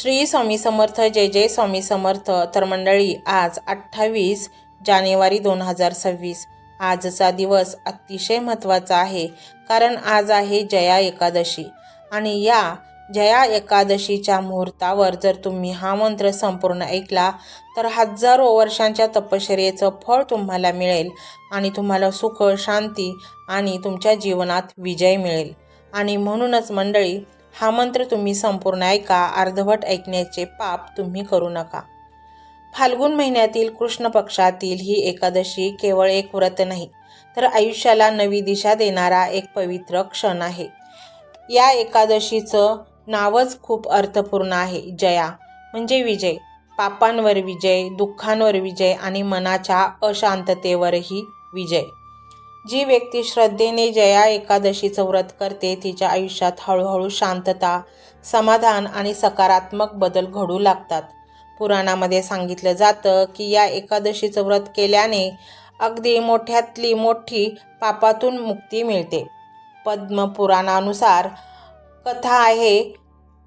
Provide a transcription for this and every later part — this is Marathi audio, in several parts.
श्री स्वामी समर्थ जय जय स्वामी समर्थ. तर मंडळी आज अठ्ठावीस जानेवारी दोन हजार सव्वीस. आजचा दिवस अतिशय महत्त्वाचा आहे कारण आज आहे जया एकादशी. आणि या जया एकादशीच्या मुहूर्तावर जर तुम्ही हा मंत्र संपूर्ण ऐकला तर हजारो वर्षांच्या तपश्चर्येचं फळ तुम्हाला मिळेल आणि तुम्हाला सुख शांती आणि तुमच्या जीवनात विजय मिळेल. आणि म्हणूनच मंडळी हा मंत्र तुम्ही संपूर्ण ऐका अर्धवट ऐकण्याचे पाप तुम्ही करू नका. फाल्गुन महिन्यातील कृष्ण पक्षातील ही एकादशी केवळ एक व्रत नाही तर आयुष्याला नवी दिशा देणारा एक पवित्र क्षण आहे. या एकादशीचं नावच खूप अर्थपूर्ण आहे जया. म्हणजे विजय. पापांवर विजय दुःखांवर विजय आणि मनाच्या अशांततेवरही विजय. जी व्यक्ती श्रद्धेने जया एकादशीचं व्रत करते तिच्या आयुष्यात हळूहळू शांतता समाधान आणि सकारात्मक बदल घडू लागतात. पुराणामध्ये सांगितलं जातं की या एकादशीचं व्रत केल्याने अगदी मोठ्यातली मोठी पापातून मुक्ती मिळते. पद्मपुराणानुसार कथा आहे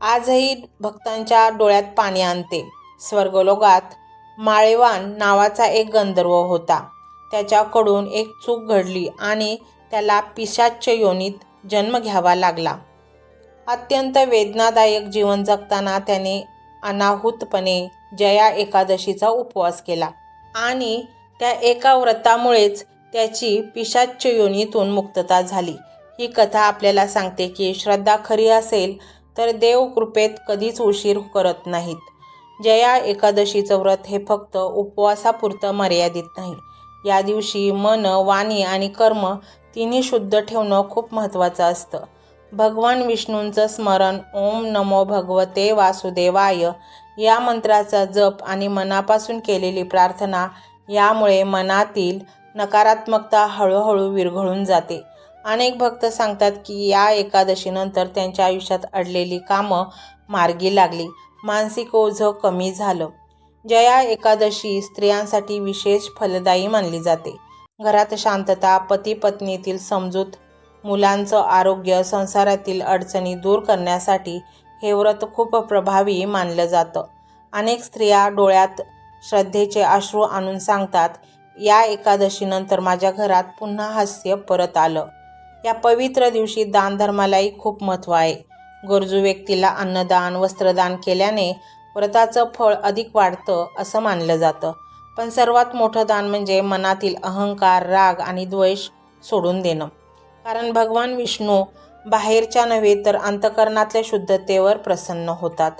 आजही भक्तांच्या डोळ्यात पाणी आणते. स्वर्गलोकात माळेवान नावाचा एक गंधर्व होता. त्याच्याकडून एक चूक घडली आणि त्याला पिशाच्य योनीत जन्म घ्यावा लागला. अत्यंत वेदनादायक जीवन जगताना त्याने अनाहूतपणे जया एकादशीचा उपवास केला आणि त्या एका व्रतामुळेच त्याची पिशाच्य योनीतून मुक्तता झाली. ही कथा आपल्याला सांगते की श्रद्धा खरी असेल तर देव कृपेत कधीच उशीर करत नाहीत. जया एकादशीचं व्रत हे फक्त उपवासापुरतं मर्यादित नाही. या दिवशी मन वाणी आणि कर्म तिन्ही शुद्ध ठेवणं खूप महत्त्वाचं असतं. भगवान विष्णूंचं स्मरण ओम नमो भगवते वासुदेवाय. या मंत्राचा जप आणि मनापासून केलेली प्रार्थना यामुळे मनातील नकारात्मकता हळूहळू विरघळून जाते. अनेक भक्त सांगतात की या एकादशीनंतर त्यांच्या आयुष्यात अडलेली कामं मार्गी लागली. मानसिक ओझं कमी झालं. जया एकादशी स्त्रियांसाठी विशेष फलदायी मानली जाते. घरात शांतता पती पत्नीतील समजूत मुलांचं आरोग्य संसारातील अडचणी दूर करण्यासाठी हे व्रत खूप प्रभावी मानलं जातं. अनेक स्त्रिया डोळ्यात श्रद्धेचे अश्रू आणून सांगतात या एकादशीनंतर माझ्या घरात पुन्हा हास्य परत आलं. या पवित्र दिवशी दानधर्मालाही खूप महत्त्व आहे. गरजू व्यक्तीला अन्नदान वस्त्रदान केल्याने व्रताचं फळ अधिक वाढतं असं मानलं जातं. पण सर्वात मोठं दान म्हणजे मनातील अहंकार राग आणि द्वेष सोडून देणं. कारण भगवान विष्णू बाहेरच्या नव्हे तर अंतकरणातल्या शुद्धतेवर प्रसन्न होतात.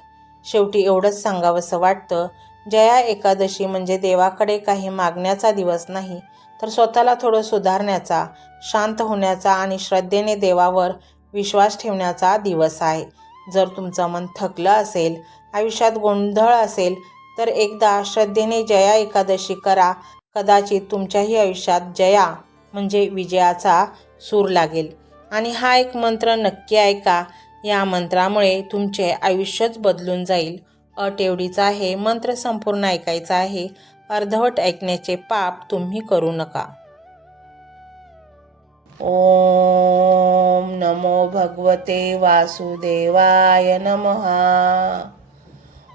शेवटी एवढंच सांगावंसं वाटतं जया एकादशी म्हणजे देवाकडे काही मागण्याचा दिवस नाही तर स्वतःला थोडं सुधारण्याचा शांत होण्याचा आणि श्रद्धेने देवावर विश्वास ठेवण्याचा दिवस आहे. जर तुमचं मन थकलं असेल आयुष्यात गोंधळ असेल तर एकदा श्रद्धेने जया एकादशी करा. कदाचित तुमच्याही आयुष्यात जया म्हणजे विजयाचा सूर लागेल. आणि हा एक मंत्र नक्की ऐका. या मंत्रामुळे तुमचे आयुष्यच बदलून जाईल. अट एवढीच आहे मंत्र संपूर्ण ऐकायचा आहे. अर्धवट ऐकण्याचे पाप तुम्ही करू नका. ओम नमो भगवते वासुदेवाय नमः.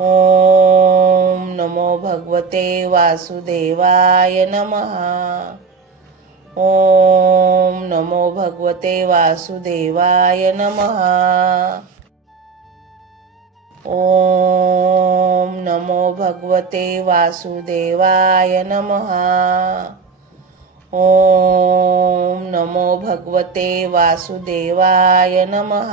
ॐ नमो भगवते वासुदेवाय नमः। ॐ नमो भगवते वासुदेवाय नमः। ॐ नमो भगवते वासुदेवाय नमः। ॐ नमो भगवते वासुदेवाय नमः।